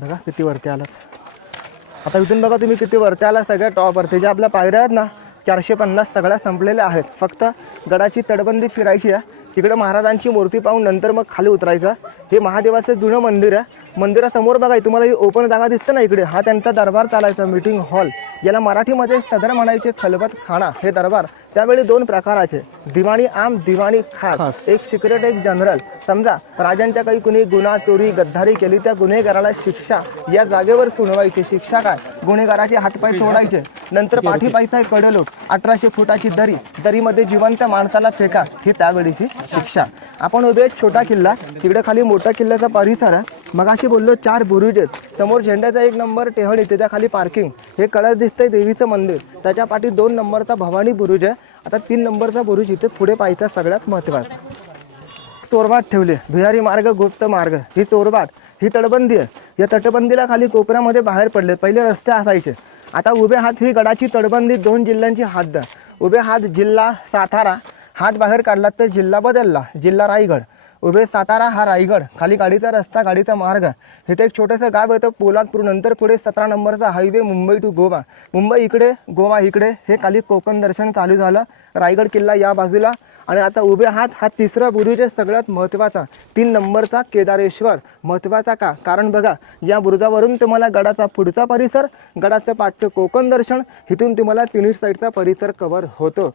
बघा किती वरती आलाच. आता इथून बघा तुम्ही किती वरती आला, सगळ्या टॉपवरती ज्या आपल्या पायऱ्या आहेत ना 450 सगळ्या संपलेल्या आहेत. फक्त गडाची तटबंदी फिरायची आहे. तिकडे महाराजांची मूर्ती पाहून नंतर मग खाली उतरायचं. हे महादेवाचं जुनं मंदिर आहे. मंदिरासमोर बघा तुम्हाला ही ओपन जागा दिसते ना इकडे, हा त्यांचा दरबार चालायचा, मीटिंग हॉल. याला मराठीमध्ये सदर म्हणायचे, खलबत खाना हे दरबार. त्यावेळी 2 प्रकाराचे, दिवाणी आम, दिवाणी खास. एक सिक्रेट, एक जनरल. समजा राजांच्या काही कुणी गुन्हा, चोरी, गद्दारी केली, त्या गुन्हेगाराला शिक्षा या जागेवर सुनवायची. शिक्षा काय? गुन्हेगाराचे हातपाय तोडायचे, नंतर पाठी पायचा कडेलोट, 1800 फुटाची दरी, दरीमध्ये जिवंत माणसाला फेका, ही त्यावेळीची शिक्षा. आपण उभे छोटा किल्ला, तिकडे खाली मोठा किल्ल्याचा परिसर आहे. मगाशी बोललो 4 बुरुज आहेत. समोर झेंड्याचा 1 नंबर टेहळी, त्याच्या खाली पार्किंग. हे कळस दिसतंय देवीचं मंदिर, त्याच्या पाठी 2 नंबरचा भवानी बुरुज आहे. आता 3 नंबरचा बुरुज इथे पुढे पाहायचा सगळ्यात महत्त्वाचा. चोरवाट ठेवले, भुयारी मार्ग, गुप्त मार्ग. ही चोरवाट, ही तटबंदी आहे. या तटबंदीला खाली कोपऱ्यामध्ये बाहेर पडले. पहिले रस्ते असायचे, आता उभे हात ही गडाची तटबंदी. 2 जिल्ह्यांची हद्द. उभे हात जिल्हा सातारा, हात बाहेर काढला तर जिल्हा बदलला, जिल्हा रायगड. उभे सातारा हा रायगड, खाली गाडीचा रस्ता, गाडीचा मार्ग. इथे एक छोटंसं गाव येतं पोलादपूर. नंतर पुढे 17 नंबरचा हायवे, मुंबई टू गोवा. मुंबई इकडे, गोवा इकडे. हे खाली कोकण दर्शन चालू झालं. रायगड किल्ला या बाजूला. आणि आता उभे हात हा 3रा बुरुज आहे, सगळ्यात महत्त्वाचा. 3 नंबरचा केदारेश्वर. महत्त्वाचा का? कारण बघा या बुरुजावरून तुम्हाला गडाचा पुढचा परिसर, गडाचं पाठचं कोकण दर्शन, इथून तुम्हाला तिन्ही साईडचा परिसर कव्हर होतो.